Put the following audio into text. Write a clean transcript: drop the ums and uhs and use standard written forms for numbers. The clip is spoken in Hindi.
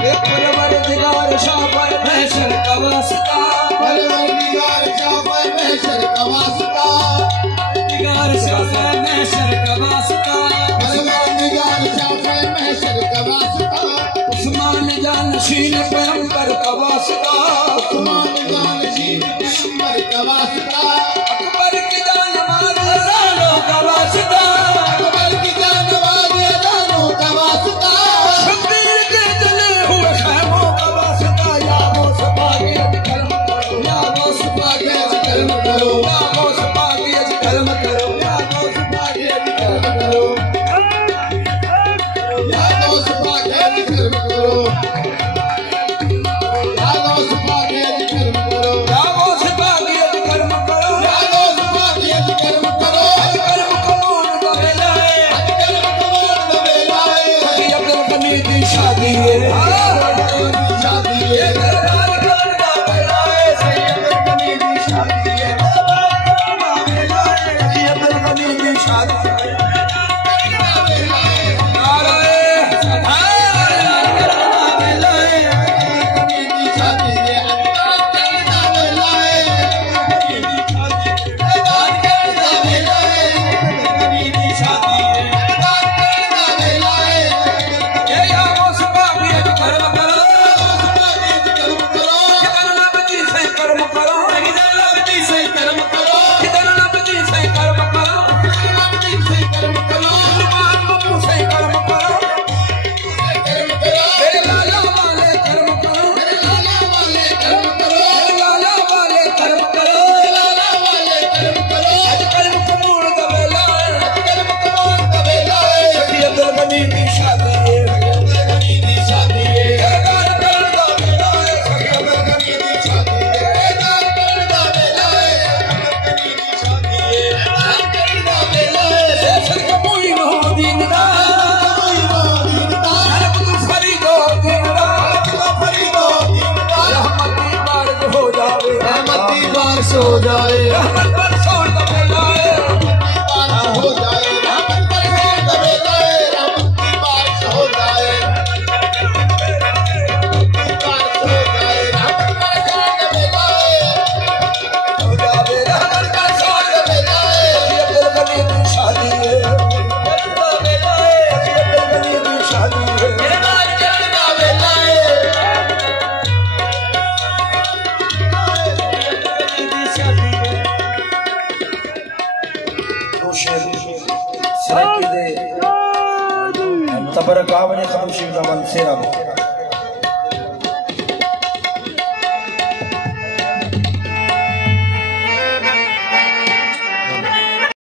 परवरदिगार शाह महशर का वास्ता, परवरदिगार शाह महशर का वास्ता, दिगार शाह महशर का वास्ता, परवरदिगार शाह महशर का वास्ता, उस्मान जानशीन पैगंबर का वास्ता, उस्मान जानशीन पैगंबर का वास्ता, अकबर की जान वाले अज़ानों का वास्ता, अकबर की जान वाले अज़ानों का वास्ता, शब्बीर के जले हुए खैमों का वास्ता, या मुस्तफा के कलम करो, या मुस्तफा के कलम करो, या मुस्तफा के कलम करो, या मुस्तफा के कलम करो, या मुस्तफा के कलम करो, या मुस्तफा के कलम करो, या मुस्तफा के कलम करो, या मुस्तफा के कलम करो, कलम कबूल का वेला है, कलम कबूल का वेला है, सखी अब्दुल गनी की शादी है, शादी है, दरबार का वेला है, सखी अब्दुल गनी की शादी है, दरबार का वेला है, सखी अब्दुल गनी की शादी है, हो जाए रहमत पर छोड़ दे लाए, बारिश हो जाए रहमत पर छोड़ दे लाए, रहमत की बारिश हो जाए, बारिश हो जाए रहमत पर छोड़ दे लाए, हो जाए रहमत पर छोड़ दे लाए, अब्दुल गनी की शादी है, अब्दुल गनी की शादी है, तबरक आवने खत्म शिव ज़मान सेरा